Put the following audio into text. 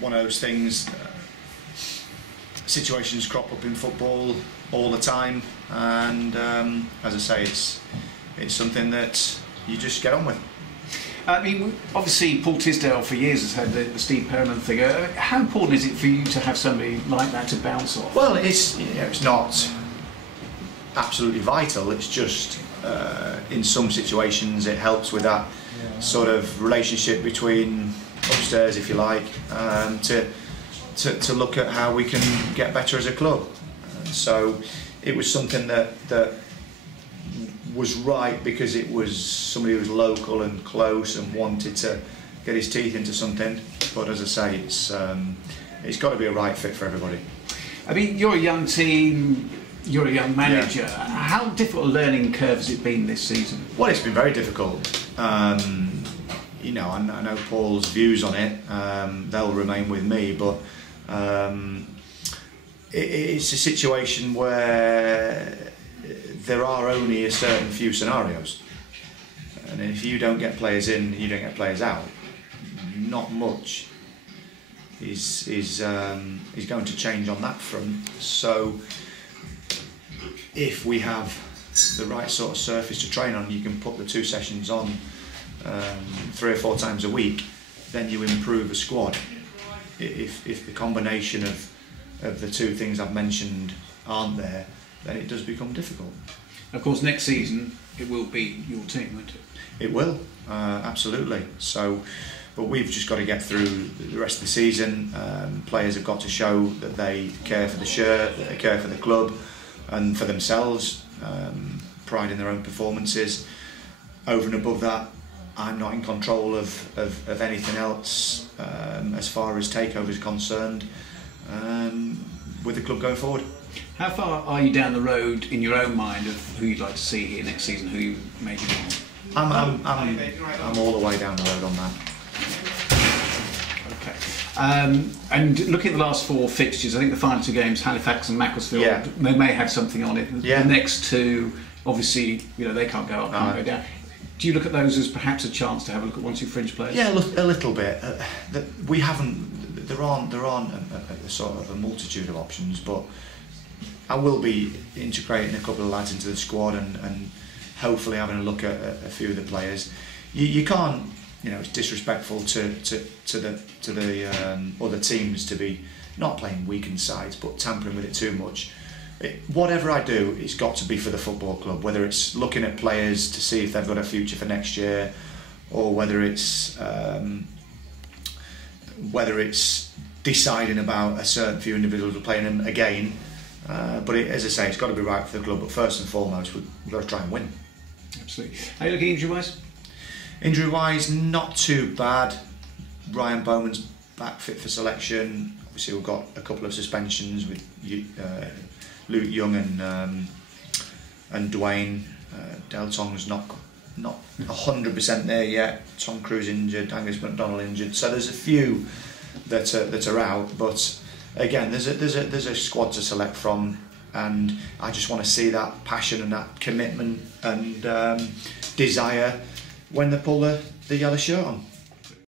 one of those things. Situations crop up in football all the time, and as I say, it's something that you just get on with. I mean, obviously Paul Tisdale for years has had the Steve Perriman figure. How important is it for you to have somebody like that to bounce off? Well, it's not absolutely vital. It's just in some situations it helps with that sort of relationship between upstairs, if you like, to look at how we can get better as a club. So it was something that was right because it was somebody who was local and close and wanted to get his teeth into something. But as I say, it's got to be a right fit for everybody. I mean, you're a young team, you're a young manager. Yeah. How difficult a learning curve has it been this season? Well, it's been very difficult. You know, I know Paul's views on it. They'll remain with me, but it's a situation where there are only a certain few scenarios, and if you don't get players in, you don't get players out. Not much is going to change on that front. So if we have the right sort of surface to train on, you can put the 2 sessions on 3 or 4 times a week, then you improve a squad. If the combination of the 2 things I've mentioned aren't there, then it does become difficult. Of course, next season it will be your team, won't it? It will, absolutely. So, but we've just got to get through the rest of the season. Players have got to show that they care for the shirt, that they care for the club and for themselves, pride in their own performances. Over and above that, I'm not in control of anything else as far as takeover is concerned with the club going forward. How far are you down the road in your own mind of who you'd like to see here next season, who you maybe want? I'm all the way down the road on that. Okay. And looking at the last 4 fixtures, I think the final 2 games, Halifax and Macclesfield, they may have something on it. Yeah. The next 2, obviously, they can't go up, can't go down. Do you look at those as perhaps a chance to have a look at 1 or 2 fringe players? Yeah, a little bit. We haven't. There aren't a sort of a multitude of options, but I will be integrating a couple of lads into the squad and hopefully having a look at a few of the players. You can't, it's disrespectful to the other teams to be not playing weakened sides, but tampering with it too much. Whatever I do, it's got to be for the football club, whether it's looking at players to see if they've got a future for next year, or whether it's deciding about a certain few individuals who are playing them again. But as I say, it's got to be right for the club. But first and foremost, we've got to try and win. Absolutely. How are you looking injury-wise? Injury-wise, not too bad. Ryan Bowman's back fit for selection. Obviously, we've got a couple of suspensions with Luke Young and Dwayne. Del Tong's not 100% there yet. Tom Cruise injured, Angus MacDonald injured. So there's a few that are out, but again, there's a squad to select from, and I just want to see that passion and that commitment and desire when they pull the yellow shirt on.